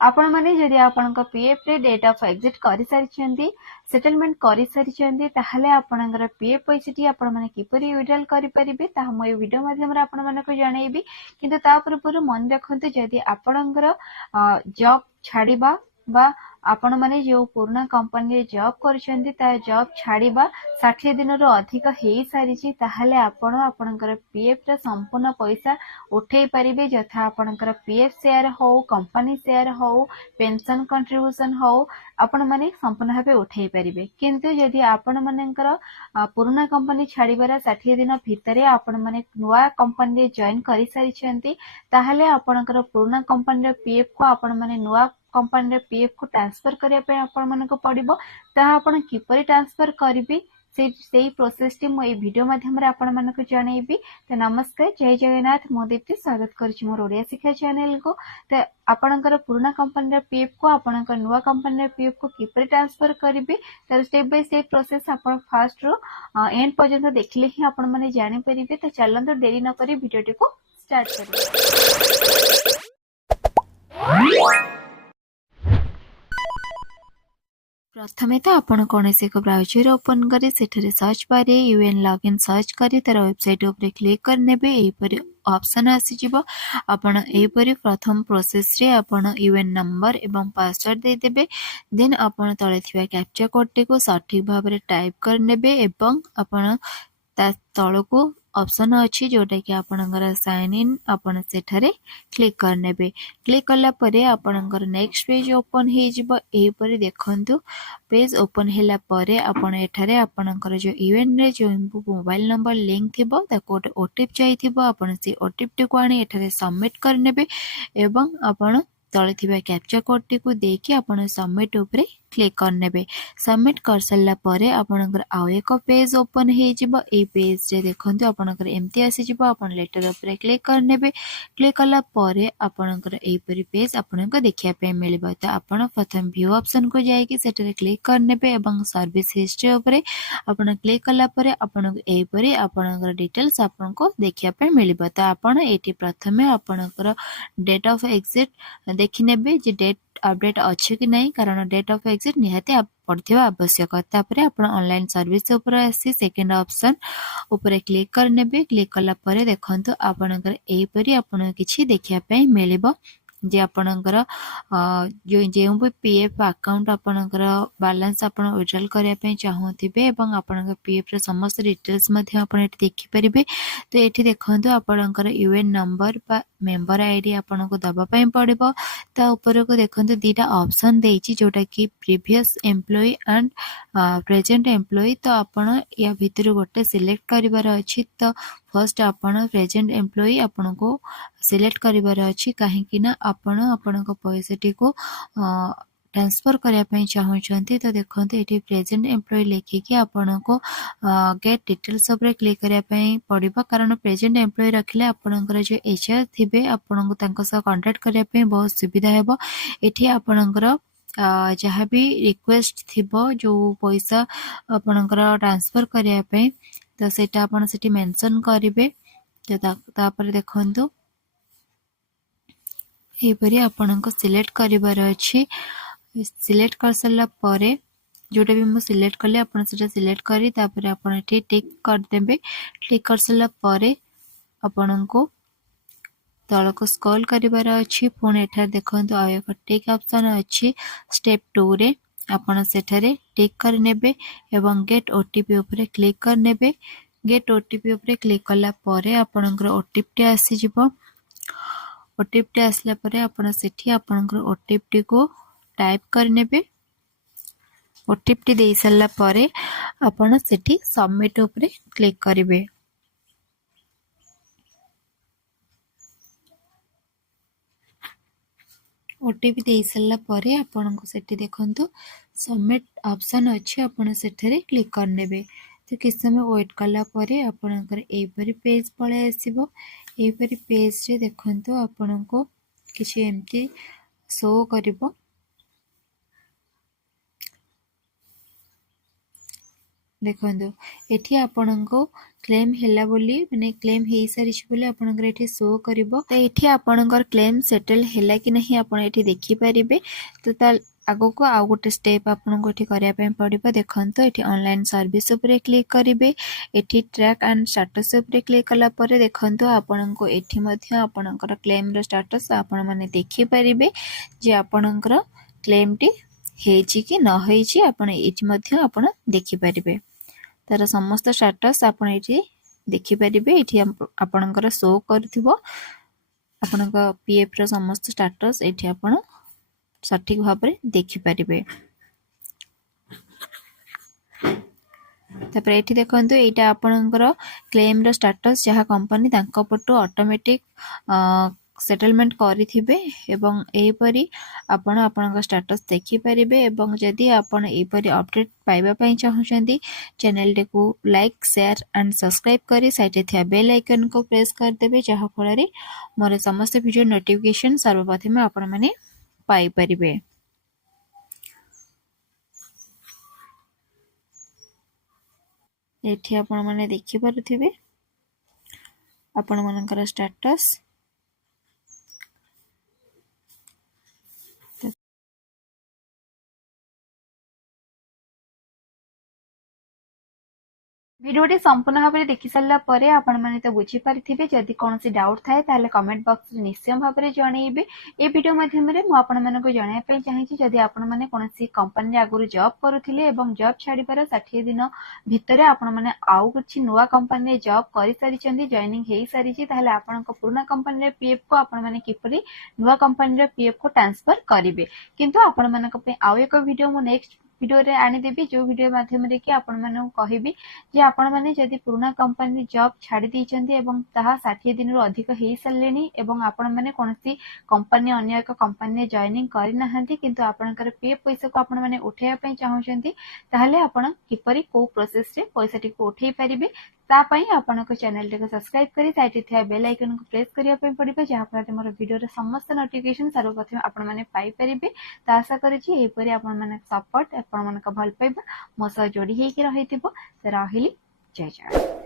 आपण माने जदि आपनक पीएफ रे डेट ऑफ एग्जिट करि सारिछन्ती सेटलमेंट करि सारिछन्ती ताहले आपनकर पीएफ पैसाटी आपण माने किपरि विड्रॉल करि परिबे ताहा म ए वीडियो माध्यम रे आपण मानक जणैबी। किंतु ता पूर्व मन रखंतु जदि आपनकर जॉब छाड़िबा बा आपण माने जो पुराना कंपनी रे जॉब करछन्ती ता जॉब छाड़िबा 60 दिन रो अधिक हेई सारिछि ताहले आपण आपनकर पीएफ रे संपूर्ण पैसा उठेई परिबे जथा आपनकर पीएफ शेयर हो कंपनी शेयर हो पेंशन कंट्रीब्यूशन हो आपण माने संपूर्ण भाबे उठेई परिबे। किंतु यदि आपण मानेकर पुराना कंपनी छाड़िबार 60 दिन भितरे आपण माने नुवा कंपनी रे जॉइन करि सारिछन्ती ताहले आपनकर पुराना कंपनी रे पीएफ को आपण माने नुवा कंपनी रे पीएफ को ट्रांसफर करिया पे आपण मानको पड़िबो ताहा आपण किपरि ट्रांसफर करिबी से प्रोसेस टी मो वीडियो माध्यम रे आपण मानको जणैबी। तो नमस्कार जय जगन्नाथ मो दीप्ति स्वागत करछि मोर ओडिया शिक्षा चैनल को। तो आपनकर पुराना कंपनी रे पीएफ को आपनकर नुवा कंपनी रे पीएफ को किपरि ट्रांसफर करिबी तर स्टेप बाय स्टेप प्रोसेस आपण फास्ट रो एंड पर्यंत देखले ही आपण माने जानि परिबे। तो चलंतो देरी न करी वीडियो को स्टार्ट करिबे। प्रथमे तो आपण कोनसे एक ब्राउजर ओपन करी सेठरे सर्च बारे यूएन लॉगिन सर्च करी तार वेबसाइट ऊपर क्लिक करनेबे एपरि ऑप्शन आसी जिवो। आपण एपरि प्रथम प्रोसेस रे आपण यूएन नंबर एवं पासवर्ड दे देबे। देन आपण तळे थिबा कैप्चा कोड टी को सठिक भाव रे टाइप करनेबे एवं आपण ता तळको ऑप्शन अछि जोटा कि आपनकर साइन इन आपण सेठारे क्लिक करनेबे। क्लिक करला परे आपनकर नेक्स्ट पेज ओपन हे जिवो। एही परे देखंतु पेज ओपन हैला परे आपण एठारे आपनकर जो यूएन रे जो मोबाइल नंबर लिंक थिबो ताको ओटीपी जाइथिबो आपण से ओटीपी को आनी एठारे सबमिट करनेबे एवं आपण तळे थिबा कैप्चा कोड टी को देकी आपण सबमिट ऊपर क्लिक करनेबे। सबमिट कर सल्ला परे आपनकर आउ एक पेज ओपन हे जिवो। ए पेज रे देखंतु आपनकर एम्ति आसी जिवो। आपण लेटर ऊपर क्लिक करनेबे। क्लिक करला परे आपनकर एही परि पेज आपनको देखिया पे मिलबो। त आपण प्रथम व्यू ऑप्शन को जाय कि सेटरे क्लिक करनेबे एवं सर्विस हिस्ट्री ऊपर आपण क्लिक करला परे आपनको एही परि आपनकर डिटेल्स आपनको देखिया पे मिलबो। त आपण एटी प्रथमे आपनकर डेट ऑफ एग्जिट देखि नेबे जे डेट अपडेट अच्छे कि नहीं कारण डेट ऑफ एग्जिट निहाती पड़थिबा आवश्यक। तापरे आपण ऑनलाइन सर्विस ऊपर आसी सेकंड ऑप्शन ऊपर क्लिक करनेबे। क्लिक करला परे देखंतु आपनकर एही परि आपण किछि देखिया पे मिलिबो जे आपनकर जो जेउ भी पीएफ अकाउंट आपनकर बैलेंस आपण विड्रॉल करिया पे चाहूथिबे एवं आपनकर पीएफ रे समस्त डिटेल्स मध्ये आपण एठी देखि परिबे। तो एठी देखंतु आपनकर यूएन नंबर बा मेंबर आईडी आपनको दबा पय पड़िबो। ता ऊपर को देखंतु दीटा ऑप्शन देछि जोटा कि previous employ and present employ. तो आपण या भितर गोटे सिलेक्ट करिवार अछि। तो फर्स्ट आपण प्रेजेंट एम्प्लॉय आपनको सिलेक्ट करिवार अछि काहे कि ना आपण आपनको पैसाटी को ट्रांसफर करिया पय चाहउछंती। तो देखंतु एठी प्रेजेंट एम्प्लॉय लेखि कि आपनको गेट डिटेल्स ऊपर क्लिक करिया पय पड़िबो कारण प्रेजेंट एम्प्लॉय रखले आपनकर जो एचआर थिबे आपनको तांको सा कांटेक्ट करिया पय बहुत सुविधा हेबो। एठी आपनकर जहाँ भी रिक्वेस्ट थिबो जो पैसा आपनकर ट्रांसफर करिया पय तो सेटा आपण सेठी मेंशन करिवे। तो तापर देखंतु ए परि आपनको सिलेक्ट करिवार अछि। सिलेक्ट कर सल्ला परे जोटा भी मु सिलेक्ट करले आपण सेटा सिलेक्ट करी तापर आपण एठी टिक कर देबे। टिक कर सल्ला परे आपनको तळको स्क्रॉल करिवार अछि। पुन एठा देखंतु आ एक टिक ऑप्शन अछि स्टेप 2 रे आपण सेठारे टिक कर नेबे एवं गेट ओटीपी ऊपर क्लिक कर नेबे। गेट ओटीपी ऊपर क्लिक करला परे आपनकर ओटीपी आसी जिवो। ओटीपी आसला परे आपण सेठी आपनकर ओटीपी को टाइप कर नेबे। ओटीपी दे सल्ला परे आपण सेठी सबमिट ऊपर क्लिक करिवे। ओटीपी दे सल्ला परे आपनको सेठी देखंतु सबमिट ऑप्शन अछि आपण सेठरे क्लिक कर नेबे। तो किछ समय वेट करला परे आपनकर एही परि पेज पळे आसीबो। एही परि पेज रे देखंतु आपनको किछि एम्ति शो करिवो। देखो एठी आपनको क्लेम हैला बोली माने क्लेम हेई सारी बोली आपनकर एठी शो करिवो तो एठी आपनकर क्लेम सेटल हैला कि नहीं आपण एठी देखि परिबे तो ता आगो को आउ गोटे स्टेप आपनको एठी करिया पे पड़िबो देखंतो एठी ऑनलाइन सर्विस ऊपर क्लिक करिवे एठी ट्रैक एंड स्टेटस ऊपर क्लिक कला परे देखंतो आपनको एठी मध्ये आपनकर क्लेम रो स्टेटस आपण माने देखि परिबे जे आपनकर क्लेम टी हेची कि न हेची आपण एठी मध्ये आपण देखि परिबे तार समस्त स्टेटस आपण एठी देखि परिबे एठी आपनकर शो करथिबो आपनक पीएफ रो समस्त स्टेटस एठी आपण सठिक भाव में देखि परिबे तापर एठी देखंतु एटा आपनकर क्लेम रो स्टेटस जहा कंपनी तांको पटो ऑटोमेटिक सेटलमेंट करिथिबे एवं एपरी आपण आपनका स्टेटस देखि परिबे एवं जदि आपण एपरी अपडेट पाइबा पई चाहुचंदी चैनल को लाइक शेयर एंड सब्सक्राइब करी साइड थिया बेल आइकन को प्रेस कर देबे जहा फଳରେ मोर समस्त वीडियो नोटिफिकेशन सर्वप्रथमे आपण माने पाई परिबे एठी आपण माने देखि पारुथिबे आपण मानकर स्टेटस वीडियोटी संपूर्ण भाव में देखि सारा पर आपण माने तो बुझी पारिथिबे जदि कोनोसी डाउट थाए ताले कमेंट बॉक्स रे निश्चय भाव में जणैबे ए वीडियो माध्यम रे मु आपण मानको जणाय पय चाहि जदि आपण माने कोनोसी कंपनी रे आगुरु जॉब करूथिले एवं जॉब छाड़ीबार 60 दिन भितरे आपण माने आउ किछि नुवा कंपनी रे जॉब करि सारिचंदी जॉइनिंग हेई सारिछि ताले आपनको पुराना कंपनी रे पीएफ को आपण माने किपरि नुवा कंपनी रे पीएफ को ट्रांसफर करिवे किंतु आपण मानको पे आउ एक वीडियो मु नेक्स्ट वीडियो रे आनी देबी जो वीडियो माध्यम रे कि आपण माने कहिबी जे आपण माने जदि पुराना कंपनी जॉब छाड़ी दैचंदी एवं ताहा 60 दिन रो अधिक हेई सल्लेनी एवं आपण माने कोनसी कंपनी अन्य एक कंपनी जॉइनिंग करि नहंती किंतु आपनकर पे पैसा को आपण माने उठेया पई चाहुचंती ताहले आपण किपरि को प्रोसेस रे पैसा टी को उठेई परिबे ता पई आपनको चैनल टी को सब्सक्राइब करी साइड थिया बेल आइकन को प्रेस करिया पई पड़िबे जहा फଳରେ मोर वीडियो रे समस्त नोटिफिकेशन सर्वप्रथम आपण माने पाई परिबे ता आशा करिछि एही परि आपण माने सपोर्ट आपण मानक भल पाइबा मो सह जोड़ी हेकि रहिथिबो रहिली जय जय।